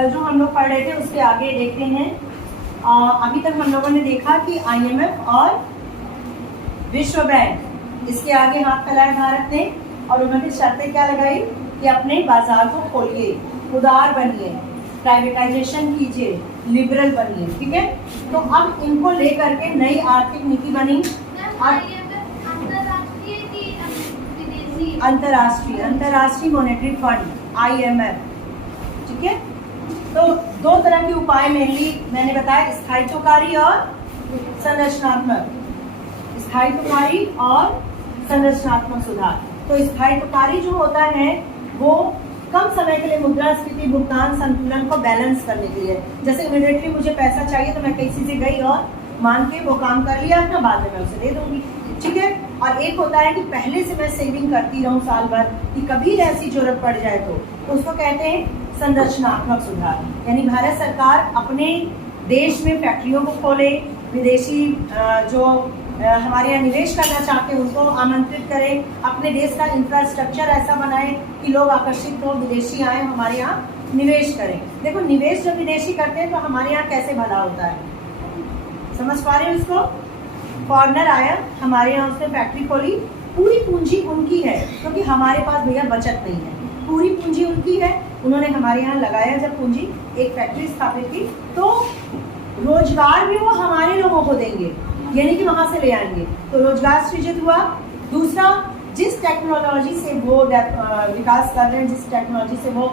कल जो हम लोग पढ़ रहे थे उसके आगे देखते हैं। अभी तक हम लोगों ने देखा कि IMF और विश्व बैंक इसके आगे हाथ फैलाया भारत ने, और उन्होंने शर्तें क्या लगाई कि अपने बाजार को खोलिए, उदार बनिए, प्राइवेटाइजेशन कीजिए, लिबरल बनिए। ठीक है, तो अब इनको लेकर के नई आर्थिक नीति बनी। अंतर्राष्ट्रीय मॉनेटरी फंड IMF। ठीक है, तो दो तरह के उपाय मेनली मैंने बताया, स्थायित्वकारी और संरचनात्मक। स्थायित्वकारी और संरचनात्मक सुधार। तो स्थायित्वकारी जो होता है वो कम समय के लिए मुद्रास्फीति भुगतान संतुलन को बैलेंस करने के लिए, जैसे इमीडिएटली मुझे पैसा चाहिए तो मैं किसी से गई और मान के वो काम कर लिया, अपना बाद में मैं उसे दे दूंगी। ठीक है, और एक होता है कि पहले से मैं सेविंग करती रहूं साल भर कि कभी ऐसी जरूरत पड़ जाए तो उसको कहते हैं संरचनात्मक सुधार। यानी भारत सरकार अपने देश में फैक्ट्रियों को खोले, विदेशी जो हमारे यहाँ निवेश करना चाहते हैं उनको आमंत्रित करें, अपने देश का इंफ्रास्ट्रक्चर ऐसा बनाए कि लोग आकर्षित हो, विदेशी आए हमारे यहाँ निवेश करें। देखो, निवेश जब विदेशी करते हैं तो हमारे यहाँ कैसे भला होता है, समझ पा रहे हो इसको? फॉरेनर आया हमारे यहाँ, उसने फैक्ट्री खोली, पूरी पूंजी उनकी है क्योंकि हमारे पास भैया बचत नहीं है, पूरी पूंजी उनकी है। उन्होंने हमारे यहाँ लगाया जब पूंजी, एक फैक्ट्री स्थापित की, तो रोजगार भी वो हमारे लोगों को देंगे, यानी कि वहां से ले आएंगे, तो रोजगार सृजित हुआ। दूसरा, जिस टेक्नोलॉजी से वो विकास कर रहे हैं, जिस टेक्नोलॉजी से वो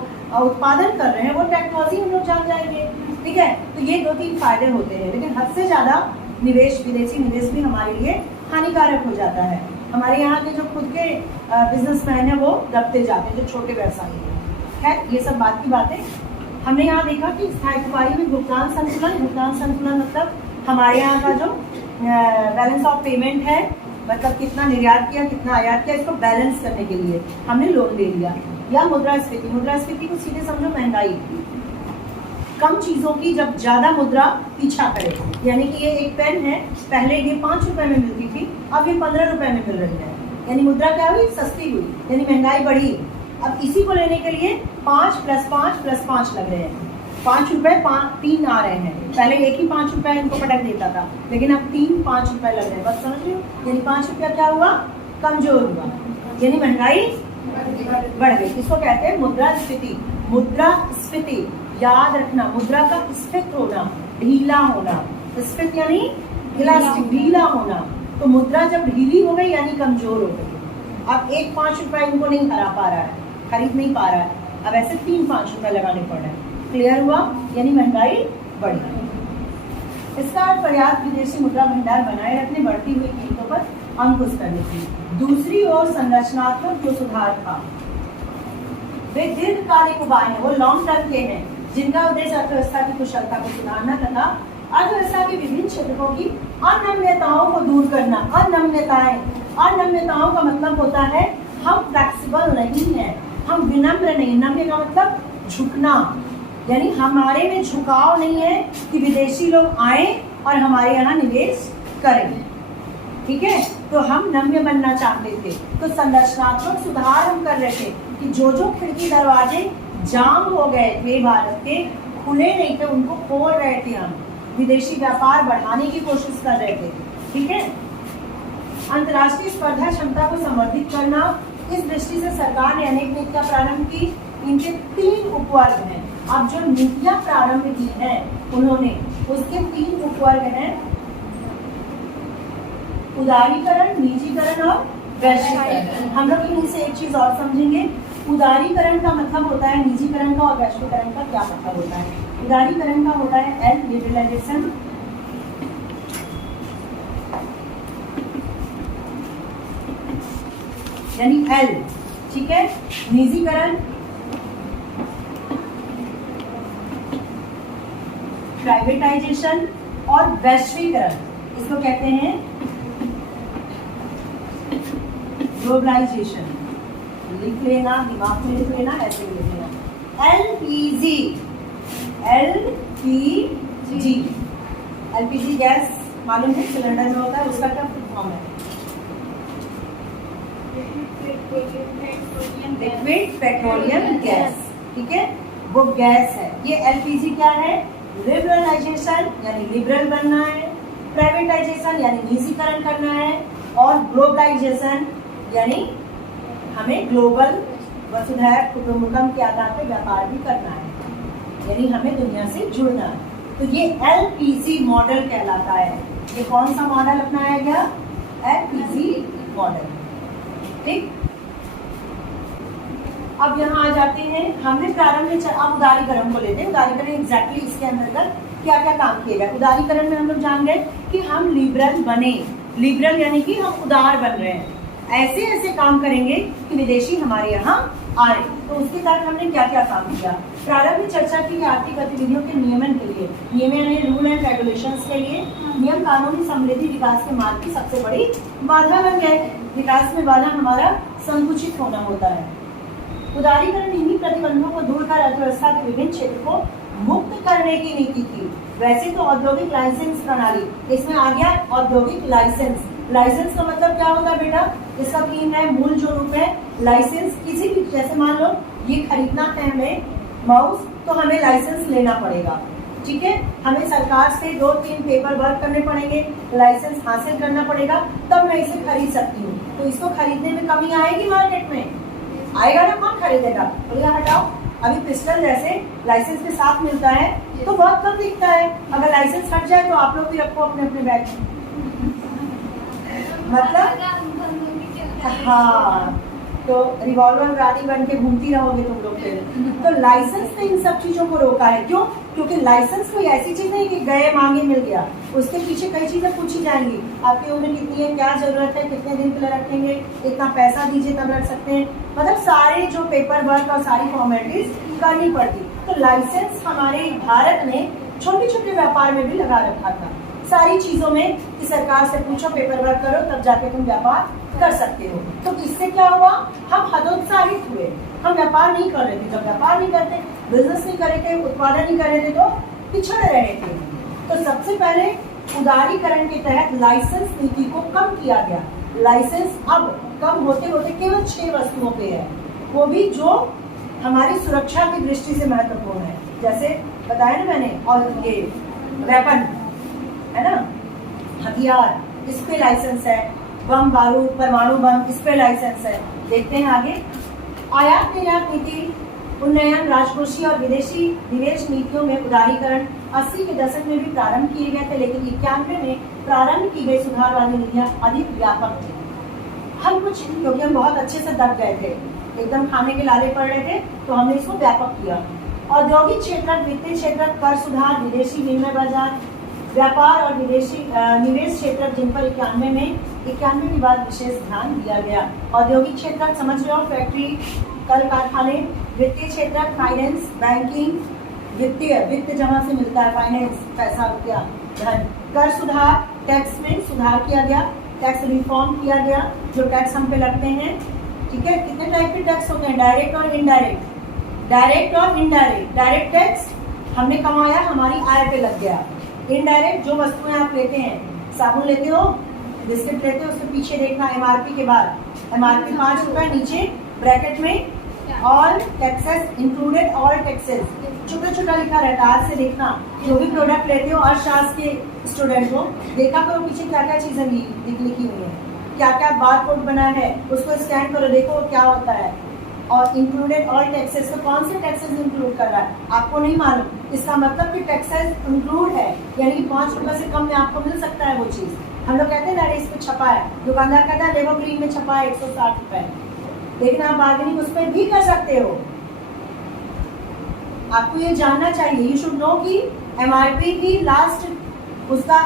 उत्पादन कर रहे हैं, वो टेक्नोलॉजी हम लोग जान जाएंगे। ठीक है, तो ये 2-3 फायदे होते हैं, लेकिन हद से ज्यादा निवेश, विदेशी निवेश भी हमारे लिए हानिकारक हो जाता है। हमारे यहाँ के जो खुद के बिजनेसमैन हैं वो दबते जाते हैं, जो छोटे व्यवसायी हैं। खैर, ये सब बात की बातें। हमने यहाँ देखा कि स्थायित्वकारी में भुगतान संतुलन मतलब हमारे यहाँ का जो बैलेंस ऑफ पेमेंट है, मतलब कितना निर्यात किया कितना आयात किया, इसको बैलेंस करने के लिए हमने लोन ले लिया। या मुद्रास्फीति को सीधे समझो महंगाई, कम चीजों की जब ज्यादा मुद्रा पीछा करे, यानी कि ये एक पेन है, पहले ये 5 रुपए में मिलती थी, अब ये 15 रुपए में मिल रही है, यानी मुद्रा क्या हुई, सस्ती हुई, यानी महंगाई बढ़ी। अब इसी को लेने के लिए 5 + 5 + 5 लग रहे हैं, 5 रुपए 3 आ रहे हैं। पहले एक ही 5 रुपए इनको पटक देता था, लेकिन अब 3-5 रुपए लग रहे हैं। बस समझ रहे हो, यानी 5 रुपया क्या हुआ, कमजोर हुआ, यानी महंगाई बढ़ गई। इसको कहते हैं मुद्रास्फीति। मुद्रास्फीति याद रखना, मुद्रा का स्फीत होना, ढीला होना। स्फीत यानी इलास्टिक, ढीला होना। तो मुद्रा जब ढीली हो गई यानी कमजोर हो गई। अब एक 5 रुपए इनको नहीं हरा पा रहा है, खरीद नहीं पा रहा है, अब ऐसे 3-5 रुपए लगाने पड़ रहे हैं। क्लियर हुआ, यानी महंगाई बढ़ी। इसका पर्याप्त विदेशी मुद्रा भंडार बनाए रखने, बढ़ती हुई कीमतों पर अंकुश करने की। दूसरी ओर संरचनात्मक जो सुधार था, वे दीर्घकालिक उपाय हैं, वो लॉन्ग टर्म के हैं, जिनका उद्देश्य अर्थव्यवस्था की कुशलता को सुधारना तथा अर्थव्यवस्था के विभिन्न क्षेत्रों की अनम्यताओं को दूर करना। अनम्यताओं का मतलब होता है हम फ्लेक्सिबल नहीं है, हम विनम्र नहीं। नम्य का मतलब झुकना, यानी हमारे में झुकाव नहीं है कि विदेशी लोग आए और हमारे यहाँ निवेश करें। ठीक है, तो हम नम्य बनना चाहते थे, तो संरचनात्मक सुधार हम कर रहे थे कि जो खिड़की दरवाजे जाम हो गए थे, भारत के खुले नहीं थे, उनको खोल रहे थे हम, विदेशी व्यापार बढ़ाने की कोशिश कर रहे थे। ठीक है, अंतर्राष्ट्रीय स्पर्धा क्षमता को संवर्धित करना, इस दृष्टि से सरकार ने अनेक नीतियां प्रारंभ की। इनके 3 उपवर्ग हैं। अब जो नीतियां प्रारंभ की हैं उन्होंने, उसके 3 उपवर्ग हैं, उदारीकरण, निजीकरण और वैश्वीकरण। हम लोग इनसे एक चीज और समझेंगे, उदारीकरण का मतलब होता है निजीकरण का, और वैश्वीकरण का क्या मतलब होता है। उदारीकरण का होता है L, लिबरलाइजेशन, यानी L। ठीक है, निजीकरण, प्राइवेटाइजेशन, और वैश्वीकरण, इसको कहते हैं ग्लोबलाइजेशन। लिख लेना, दिमाग में लिख लेना, ऐसे लिख लेना। एलपीजी गैस मालूम है, सिलेंडर में होता है, उसका क्या फॉर्म है, लिक्विड पेट्रोलियम गैस। ठीक है, वो गैस है। ये एलपीजी क्या है? लिबरलाइजेशन यानी लिबरल बनना है, प्राइवेटाइजेशन यानी निजीकरण करना है, और ग्लोबलाइजेशन यानी हमें ग्लोबल वसुधैव कुटुंबकम के आधार पर व्यापार भी करना है, यानी हमें दुनिया से जुड़ना है। तो ये एलपीजी मॉडल कहलाता है। ये कौन सा मॉडल अपनाया गया? LPG model. ठीक, अब यहाँ आ जाते हैं। हमने प्रारंभ में अब उदारीकरण को लेते हैं। उदारीकरण एग्जैक्टली इसके अंतर्गत क्या क्या काम किए गए। उदारीकरण में हम लोग जान गए कि हम लिबरल बने। लिबरल यानी कि हम उदार बन रहे हैं, ऐसे ऐसे काम करेंगे कि विदेशी हमारे यहाँ आए। तो उसके तहत हमने क्या क्या काम किया। प्रारंभ में चर्चा की आर्थिक गतिविधियों के नियमन के लिए, नियम यानी रूल एंड रेगुलेशंस के लिए नियम कानूनी समृद्धि विकास के मार्ग की सबसे बड़ी बाधा बन गए। विकास में बाधा हमारा संकुचित होना होता है। उदारीकरण इन्हीं प्रतिबंधों को दूर कर अर्थव्यवस्था के विभिन्न क्षेत्र को मुक्त करने की नीति थी। वैसे तो औद्योगिक लाइसेंस प्रणाली, इसमें आ गया औद्योगिक लाइसेंस। लाइसेंस का मतलब क्या होता है बेटा? इसका मीन है, मूल जो रूप है लाइसेंस। किसी भी, जैसे मान लो ये खरीदना है हमें माउस, तो हमें लाइसेंस लेना पड़ेगा। ठीक है, हमें सरकार से 2-3 पेपर वर्क करने पड़ेंगे, लाइसेंस हासिल करना पड़ेगा, तब मैं इसे खरीद सकती हूँ। तो इसको खरीदने में कमी आएगी मार्केट में? आएगा ना, कौन खरीदेगा? बोलेगा हटाओ। अभी पिस्टल जैसे लाइसेंस के साथ मिलता है तो बहुत कम दिखता है। अगर लाइसेंस हट जाए तो आप लोग भी रखो अपने अपने बैग में। मतलब हाँ, तो रिवॉल्वर रानी बन के घूमती रहोगे तुम लोग फिर। तो लाइसेंस ने इन सब चीजों को रोका है। क्यों? क्योंकि लाइसेंस कोई ऐसी चीज नहीं कि गए मांगे मिल गया। उसके पीछे कई चीजें पूछी जाएंगी। आपकी उम्र कितनी है, क्या जरूरत है, कितने दिन के लिए रखेंगे, इतना पैसा दीजिए तब रख सकते हैं। मतलब सारे जो पेपर वर्क और सारी फॉर्मेलिटीज करनी पड़ती। तो लाइसेंस हमारे भारत ने छोटे छोटे व्यापार में भी लगा रखा था, सारी चीजों में, कि सरकार से पूछो, पेपर वर्क करो, तब जाके तुम व्यापार कर सकते हो। तो इससे क्या हुआ? हम हतोत्साहित हुए। हम व्यापार नहीं कर रहे थे। जब व्यापार नहीं करते, बिजनेस नहीं कर रहे थे, उत्पादन नहीं कर रहे थे, तो पिछड़ रहे थे। तो सबसे पहले उदारीकरण के तहत लाइसेंस नीति को कम किया गया। लाइसेंस अब कम होते होते केवल 6 वस्तुओं पे है, वो भी जो हमारी सुरक्षा की दृष्टि से महत्वपूर्ण है। जैसे बताया ना मैंने, और ये वेपन है ना, हथियार, इस पे लाइसेंस है। बम बारूद, परमाणु बम, इस पे लाइसेंस है। देखते हैं आगे। आयात निर्यात नीति उन्नयन, राजकोषीय और विदेशी निवेश नीतियों में उदारीकरण 80 के दशक में भी प्रारंभ किए गए थे, लेकिन 91 में प्रारंभ की गई सुधारवादी नीतियां अधिक व्यापक थी। हम कुछ, क्योंकि हम बहुत अच्छे से दब गए थे, एकदम खाने के लाले पड़ रहे थे, तो हमने इसको व्यापक किया। औद्योगिक क्षेत्र, वित्तीय क्षेत्र, कर सुधार, विदेशी विनिमय बाजार, व्यापार और विदेशी निवेश क्षेत्र, जिन पर 91 के बाद विशेष ध्यान दिया गया। औद्योगिक क्षेत्र समझ रहे हो, फैक्ट्री, कल कारखाने। वित्तीय क्षेत्र, फाइनेंस, बैंकिंग, वित्त जहाँ से मिलता है, फाइनेंस, पैसा, रुपया, धन। कर सुधार, टैक्स में सुधार किया गया, टैक्स रिफॉर्म किया गया, जो टैक्स हम पे लगते हैं। ठीक है, कितने टाइप के टैक्स होते हैं? डायरेक्ट और इनडायरेक्ट। डायरेक्ट और इनडायरेक्ट। डायरेक्ट टैक्स हमने कमाया, हमारी आय पे लग गया। इनडायरेक्ट, जो वस्तुएं आप लेते हैं, साबुन लेते हो, बिस्किट लेते हो, उसके पीछे देखना एमआरपी के बाद, एमआरपी 5 रुपए, नीचे ब्रैकेट में all taxes included, all taxes छोटा छोटा लिखा रहता है। आज से देखना, जो भी प्रोडक्ट लेते हो, अर्थशास्त्र के स्टूडेंट हो, देखा करो पीछे क्या क्या चीजें लिखी हुई है, क्या क्या बार कोड बना है, उसको स्कैन करो, देखो क्या होता है। और इंक्लूडेड ऑल टैक्सेस, तो कौन से टैक्सेस इंक्लूड कर रहा है आपको नहीं मालूम। इसका मतलब कि टैक्सेस इंक्लूड है, यानी कि 5 रुपए से कम में आपको मिल सकता है वो चीज। हम लोग कहते हैं ना, इस पे छपा है, दुकानदार कहता है लेवो ग्रीन में छपा है 160 रुपए, लेकिन आप बार्गेनिंग उस पर भी कर सकते हो। आपको ये जानना चाहिए, यू शुड नो कि एमआरपी की लास्ट उसका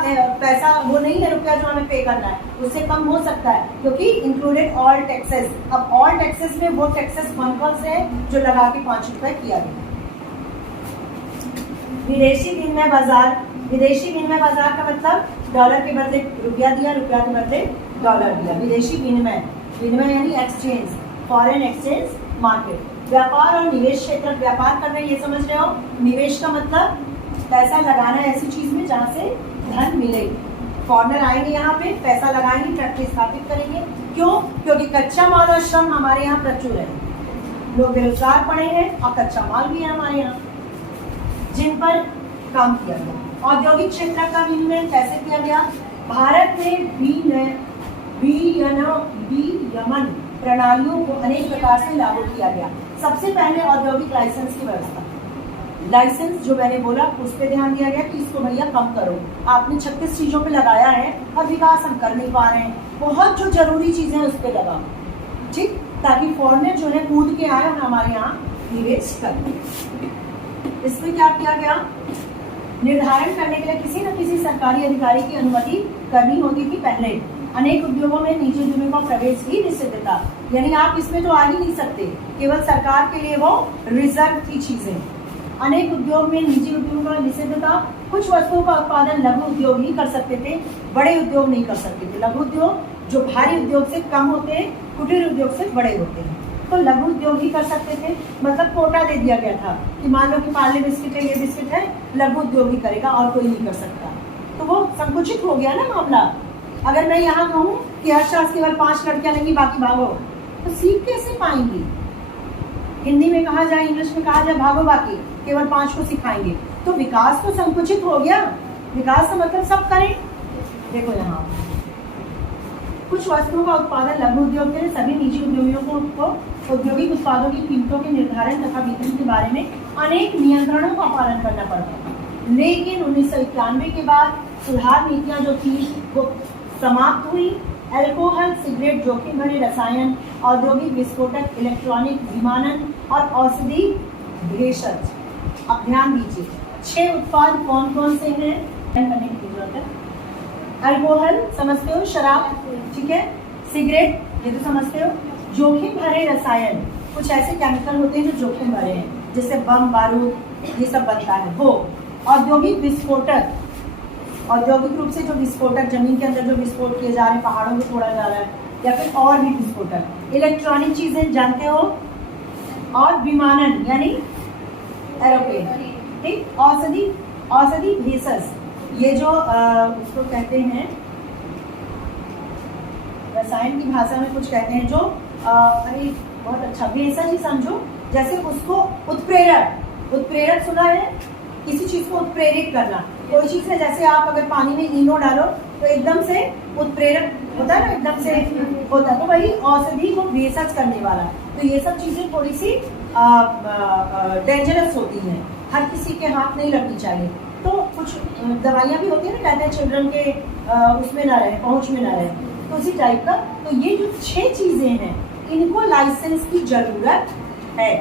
पैसा वो नहीं है, रुपया जो हमें पे करना है, उससे कम हो सकता है, क्योंकि इंक्लूडेड ऑल टैक्सेस। अब ऑल टैक्सेस में वो टैक्सेस कौन से हैं जो लगा के 5 रुपए किया गया। विदेशी विनिमय बाजार। विदेशी विनिमय बाजार का मतलब डॉलर के बदले रुपया दिया, रुपया के बदले डॉलर दिया। विदेशी विनिमय, विनिमय यानी एक्सचेंज, फॉरेन एक्सचेंज मार्केट। व्यापार और निवेश क्षेत्र, व्यापार कर रहे हैं, ये समझ रहे हो। निवेश का मतलब पैसा लगाना ऐसी चीज में जहाँ से धन मिले। फॉरेनर आएंगे यहाँ पे, पैसा लगाएंगे, फैक्ट्री स्थापित करेंगे। क्यों? क्योंकि कच्चा माल और श्रम हमारे यहाँ प्रचुर है। लोग बेरोजगार पड़े हैं और कच्चा माल भी है हमारे यहाँ जिन पर काम किया गया। औद्योगिक क्षेत्र का विनियमन कैसे किया गया? भारत में विनियमन प्रणालियों को अनेक प्रकार से लागू किया गया। सबसे पहले औद्योगिक लाइसेंस की व्यवस्था, लाइसेंस जो मैंने बोला उस पर ध्यान दिया गया कि इसको भैया कम करो। आपने 36 चीजों पे लगाया है और विकास हम कर नहीं पा रहे हैं, बहुत जो जरूरी चीजें उस पर लगाओ, ठीक, ताकि फॉरेनर जो है कूद के आए और हमारे यहाँ निवेश करें। इसमें क्या किया गया? निर्धारण करने के लिए किसी न किसी सरकारी अधिकारी की अनुमति करनी होती थी पहले। अनेक उद्योगों में निजी उद्यमियों का प्रवेश ही निषिद्ध था, यानी आप इसमें तो आ ही नहीं सकते, केवल सरकार के लिए वो रिजर्व थी चीजें। अनेक उद्योग में निजी उद्योगों का निषिद्ध था। कुछ वस्तुओं का उत्पादन लघु उद्योग ही कर सकते थे, बड़े उद्योग नहीं कर सकते थे। लघु उद्योग जो भारी उद्योग से कम होते हैं, कुटीर उद्योग से बड़े होते हैं, तो लघु उद्योग ही कर सकते थे। मतलब कोटा दे दिया गया था कि मान लो कि पार्ले बिस्किट है, ये बिस्किट है, लघु उद्योग ही करेगा और कोई नहीं कर सकता। तो वो संकुचित हो गया ना मामला। अगर मैं यहाँ कहूँ कि हर शास्त्र केवल 5 लड़कियां लेंगी बाकी भागो, तो सीख कैसे पाएंगी? हिंदी में कहा जाए, इंग्लिश में कहा जाए भागो बाकी, केवल 5 को सिखाएंगे, तो विकास तो संकुचित हो गया। विकास का मतलब सब करें। देखो यहाँ कुछ वस्तुओं का उत्पादन लघु उद्योग के सभी निजी उद्योगियों को औद्योगिक उत्पादों की कीमतों के निर्धारण तथा वितरण के बारे में अनेक नियंत्रणों का पालन करना पड़ता था। लेकिन 1991 के बाद सुधार नीतियां जो थी वो समाप्त हुई। अल्कोहल, सिगरेट, जोखिम भरे रसायन, औद्योगिक विस्फोटक, इलेक्ट्रॉनिक, विमानन और औषधि भेषज। अब ध्यान दीजिए 6 उत्पाद कौन कौन से हैं करने की जरूरत है। अल्कोहल समझते हो, शराब, ठीक है। सिगरेट ये तो समझते हो। जोखिम भरे रसायन, कुछ ऐसे केमिकल होते हैं जो जोखिम भरे हैं, जैसे बम, बारूद, ये सब बनता है वो। औद्योगिक विस्फोटक, औद्योगिक रूप से जो विस्फोटक जमीन के अंदर जो विस्फोट किए जा रहे हैं, पहाड़ों में तोड़ा जा रहा है, या फिर और भी विस्फोटक। इलेक्ट्रॉनिक चीजें जानते हो, और विमानन यानी एरोप्लेन, ठीक। औषधि भेषज, ये जो उसको कहते हैं, रसायन की भाषा में कुछ कहते हैं जो अरे बहुत अच्छा, भेषज ही समझो। जैसे उसको उत्प्रेरक सुना है, किसी चीज को उत्प्रेरित करना। कोई चीज है, जैसे आप अगर पानी में इनो डालो तो एकदम से उत्प्रेरक होता है ना, एकदम से होता है, तो वही औषधि को भेषज करने वाला। तो ये सब चीजें थोड़ी सी डेंजरस होती हैं, हर किसी के हाथ नहीं लगनी चाहिए। तो कुछ दवाइयाँ भी होती है ना, कहते हैं चिल्ड्रन के उसमें ना रहे, पहुँच में ना रहे, तो उसी टाइप का। तो ये जो 6 चीजें हैं, इनको लाइसेंस की जरूरत है,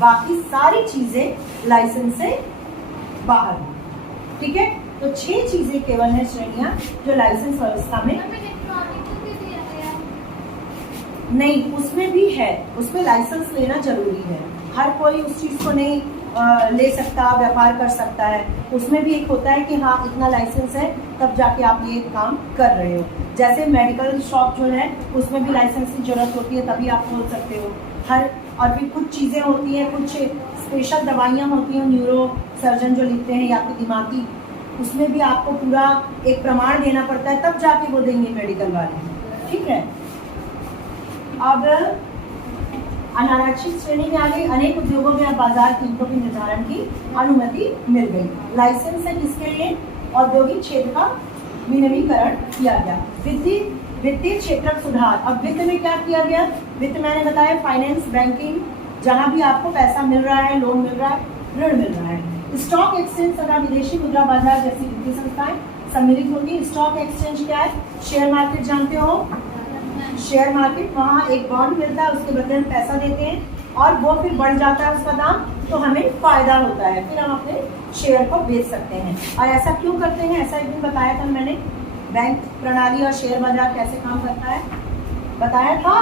बाकी सारी चीजें लाइसेंस से बाहर, ठीक है। तो 6 चीजें केवल है श्रेणियां जो लाइसेंस व्यवस्था में नहीं, उसमें भी है, उसमें लाइसेंस लेना जरूरी है। हर कोई उस चीज को नहीं ले सकता, व्यापार कर सकता है। उसमें भी एक होता है कि हाँ इतना लाइसेंस है तब जाके आप ये काम कर रहे हो। जैसे मेडिकल शॉप जो है उसमें भी लाइसेंस की जरूरत होती है, तभी आप खोल सकते हो। और भी कुछ चीज़ें होती हैं, कुछ स्पेशल दवाइयाँ होती हैं, न्यूरो सर्जन जो लिखते हैं या फिर दिमागी, उसमें भी आपको पूरा एक प्रमाण देना पड़ता है, तब जाके वो देंगे मेडिकल वाले, ठीक है। अब अनारक्षित श्रेणी में आ गई। अनेक उद्योगों में अब बाजार कीमतों के निर्धारण की अनुमति मिल गई। लाइसेंस है किसके लिए? औद्योगिक क्षेत्र का विनियमीकरण किया गया। वित्तीय क्षेत्र सुधार। अब वित्त में क्या किया गया? वित्त मैंने बताया फाइनेंस, बैंकिंग, जहाँ भी आपको पैसा मिल रहा है, लोन मिल रहा है, ऋण मिल रहा है। स्टॉक एक्सचेंज तथा विदेशी मुद्रा बाजार जैसी वित्तीय संस्थाएं सम्मिलित होती है। स्टॉक एक्सचेंज क्या है? शेयर मार्केट जानते हो, शेयर मार्केट, वहाँ एक बॉन्ड मिलता है, उसके बदले हम पैसा देते हैं और वो फिर बढ़ जाता है उसका दाम, तो हमें फायदा होता है, फिर हम अपने शेयर को बेच सकते हैं। और ऐसा क्यों करते हैं? ऐसा एक दिन बताया था मैंने, बैंक प्रणाली और शेयर बाजार कैसे काम करता है, बताया था,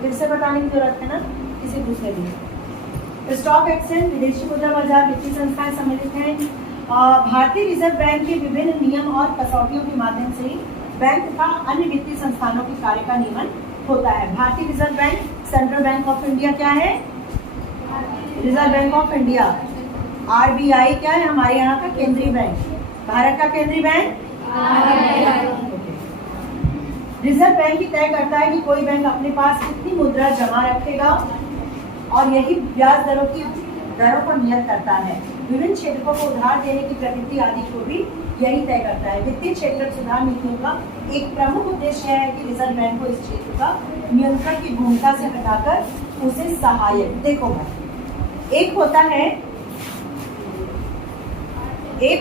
फिर से बताने की जरूरत है ना किसी दूसरे दिन। स्टॉक एक्सचेंज, विदेशी मुद्रा बाजार, वित्तीय संस्थाएं सम्मिलित हैं। भारतीय रिजर्व बैंक के विभिन्न नियम और कसौटियों के माध्यम से बैंक तथा अन्य वित्तीय संस्थानों के कार्य का नियमन होता है। भारतीय reserve bank, central bank of India क्या है? Reserve bank of India. RBI क्या है? हमारे यहाँ का केंद्रीय बैंक, भारत का केंद्रीय बैंक। रिजर्व बैंक ही तय करता है कि कोई बैंक अपने पास कितनी मुद्रा जमा रखेगा और यही ब्याज दरों को नियत करता है। विभिन्न क्षेत्रों को उधार देने की प्रकृति आदि को भी यही तय करता है। वित्तीय क्षेत्र सुधार नीतियों का एक प्रमुख उद्देश्य है कि रिजर्व बैंक को इस क्षेत्र का नियंत्रण की भूमिका से हटाकर उसे सहायक। देखो भाई, एक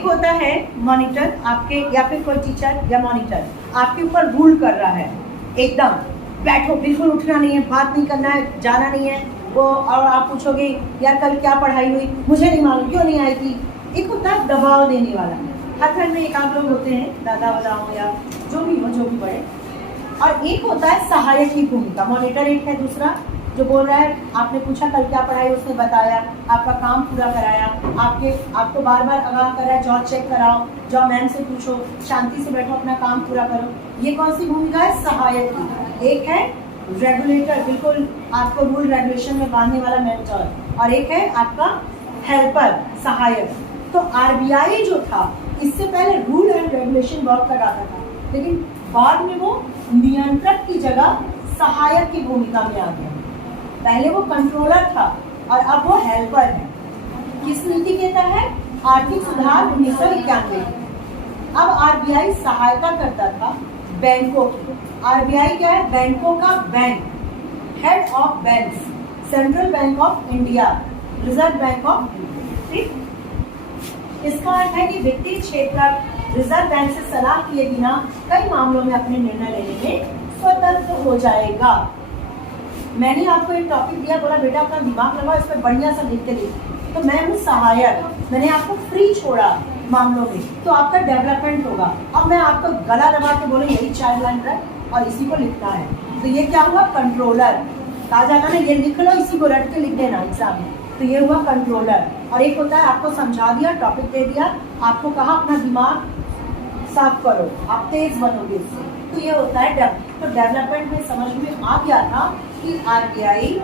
होता है मॉनिटर आपके, या फिर कोई टीचर या मॉनिटर आपके ऊपर रूल कर रहा है, एकदम बैठो, बिल्कुल उठना नहीं है, बात नहीं करना है, जाना नहीं है वो, और आप पूछोगे यार कल क्या पढ़ाई हुई, मुझे नहीं मालूम, क्यों नहीं आई थी। एक होता है दबाव देने वाला, हर घर में एक आध लोग होते हैं, दादा वादा हो या जो भी बड़े। और एक होता है सहायक की भूमिका, मॉनिटर एक है, दूसरा जो बोल रहा है आपने पूछा कल क्या पढ़ाई, उसने बताया, आपका काम पूरा कराया, आपको बार बार आगाह कर रहा है जाओ चेक कराओ, जाओ मैम से पूछो, शांति से बैठो, अपना काम पूरा करो। ये कौन सी भूमिका है? सहायक की। एक है रेगुलेटर, बिल्कुल आपको रूल रेगुलेशन में बांधने वाला मेंटर, और एक है आपका हेल्पर, सहायक। तो आरबीआई जो था इससे पहले रूल एंड रेगुलेशन वर्क कराता था, लेकिन बाद में वो नियंत्रक की जगह सहायक की भूमिका में आ गया। पहले वो कंट्रोलर था और अब वो हेल्पर है। किस नीति के तहत? आर्थिक सुधार 1991। अब आरबीआई सहायता करता था बैंकों की। आरबीआई क्या है? बैंकों का bank, head of banks, central bank of India, reserve bank of. ठीक, इसका अर्थ है कि वित्तीय क्षेत्र रिजर्व बैंक से सलाह किए बिना कई मामलों में अपने निर्णय लेने में स्वतंत्र हो जाएगा। मैंने आपको एक टॉपिक दिया, बोला बेटा अपना दिमाग लगाओ, इस पर बढ़िया सा लिख के देखो, तो मैं हूँ सहायक, मैंने आपको फ्री छोड़ा मामलों में, तो आपका डेवलपमेंट होगा। अब मैं आपको गला दबा के बोले यही 4 लाइन रख और इसी को लिखना है, तो ये क्या हुआ? कंट्रोलर। कहा जाता ना ये लिख लो, इसी को रट के लिख देना एग्जाम में, तो ये हुआ कंट्रोलर। और एक होता है आपको समझा दिया, टॉपिक दे दिया, आपको कहा अपना दिमाग साफ करो, आप तेज बनोगे इससे, तो ये होता है तो डेवलपमेंट में समझ में आ गया था कि RBI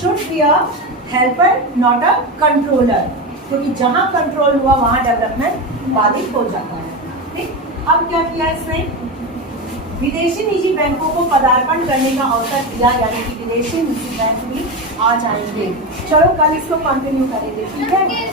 should be a helper not a controller, क्योंकि जहां कंट्रोल हुआ वहां डेवलपमेंट बाधित हो जाता है। ठीक, अब क्या किया इसने? विदेशी निजी बैंकों को पदार्पण करने का अवसर दिया, यानी कि विदेशी निजी बैंक भी आ जाएंगे। चलो कल इसको कंटिन्यू करेंगे, ठीक है।